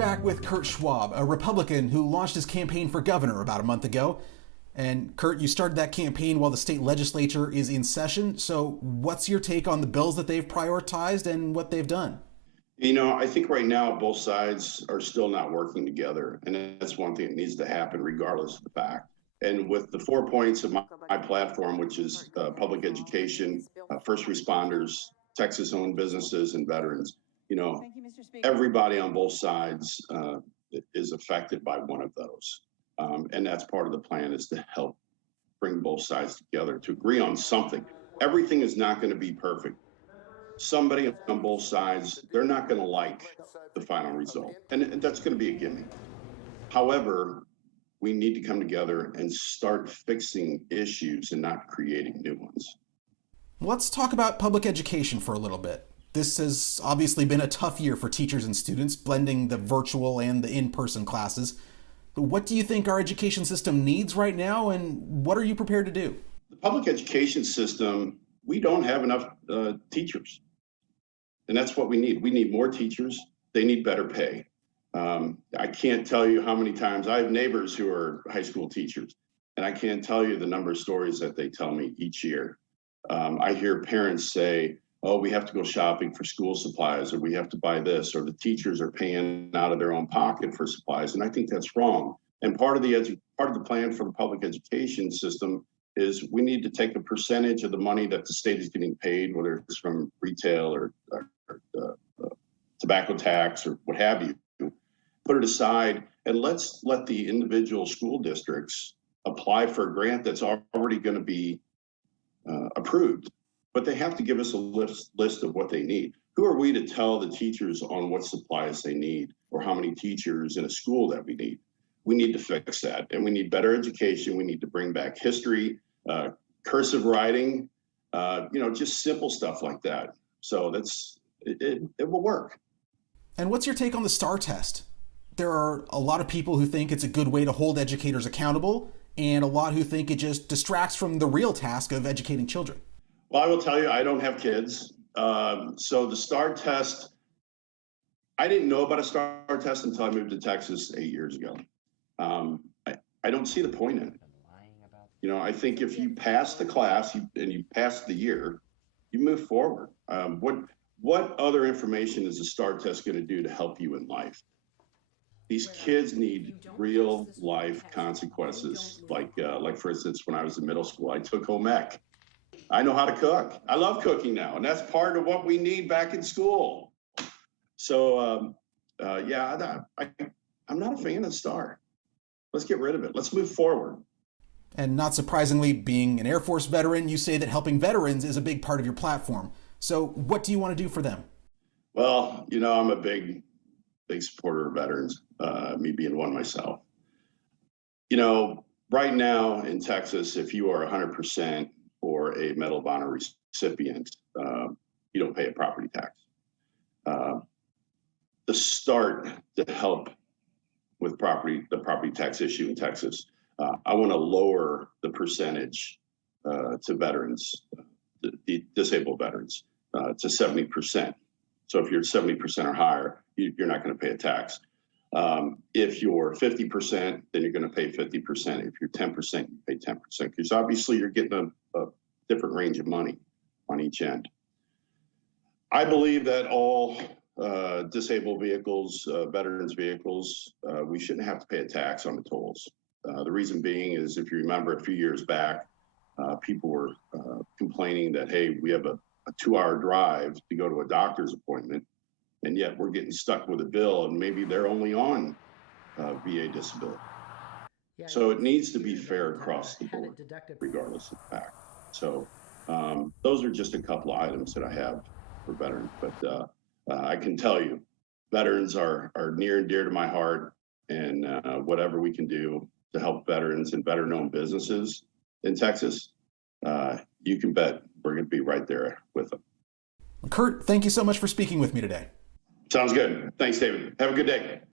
back with Kurt Schwab, a Republican who launched his campaign for governor about a month ago. And Kurt, you started that campaign while the state legislature is in session. So what's your take on the bills that they've prioritized and what they've done? I think right now both sides are still not working together. And that's one thing that needs to happen regardless of the fact. And with the 4 points of my platform, which is public education, first responders, Texas-owned businesses, and veterans, everybody on both sides is affected by one of those. And that's part of the plan, is to help bring both sides together to agree on something. Everything is not going to be perfect. Somebody on both sides, they're not going to like the final result. And that's going to be a gimme. However, we need to come together and start fixing issues and not creating new ones. Let's talk about public education for a little bit. This has obviously been a tough year for teachers and students, blending the virtual and the in-person classes. What do you think our education system needs right now, and what are you prepared to do? The public education system, we don't have enough teachers. And that's what we need. We need more teachers. They need better pay. I can't tell you how many times I have neighbors who are high school teachers, and I can't tell you the number of stories that they tell me each year. I hear parents say, oh, we have to go shopping for school supplies, or we have to buy this, or the teachers are paying out of their own pocket for supplies. And I think that's wrong. And part of the plan for the public education system is we need to take a percentage of the money that the state is getting paid, whether it's from retail or tobacco tax or what have you, put it aside, and let's let the individual school districts apply for a grant that's already going to be approved. But they have to give us a list of what they need. Who are we to tell the teachers on what supplies they need, or how many teachers in a school that we need? We need to fix that. And we need better education. We need to bring back history, cursive writing, just simple stuff like that. So it will work. And what's your take on the STAR test? There are a lot of people who think it's a good way to hold educators accountable, and a lot who think it just distracts from the real task of educating children. Well, I will tell you, I don't have kids. So the STAR test, I didn't know about a STAR test until I moved to Texas 8 years ago. I don't see the point in it. I think if you pass the class and you pass the year, you move forward. What other information is a STAR test going to do to help you in life? These kids need real life consequences. Like for instance, when I was in middle school, I took home ec. I know how to cook. I love cooking now, and that's part of what we need back in school. So, I'm not a fan of STAR. Let's get rid of it. Let's move forward. And not surprisingly, being an Air Force veteran, you say that helping veterans is a big part of your platform. So what do you want to do for them? Well, I'm a big supporter of veterans, me being one myself. Right now in Texas, if you are 100% or a Medal of Honor recipient, you don't pay a property tax. The start to help with the property tax issue in Texas, I want to lower the percentage to veterans, the disabled veterans, to 70%. So if you're 70% or higher, you're not going to pay a tax. If you're 50%, then you're going to pay 50%. If you're 10%, you pay 10%, because obviously you're getting a different range of money on each end. I believe that all disabled vehicles, veterans vehicles, we shouldn't have to pay a tax on the tolls. The reason being is, if you remember a few years back, people were complaining that, hey, we have a 2-hour drive to go to a doctor's appointment, and yet we're getting stuck with a bill, and maybe they're only on VA disability. So it needs to be fair across the board, regardless of the fact. So those are just a couple of items that I have for veterans. But I can tell you, veterans are near and dear to my heart, and whatever we can do to help veterans and veteran-owned businesses in Texas, you can bet we're going to be right there with them. Kurt, thank you so much for speaking with me today. Sounds good. Thanks, David. Have a good day.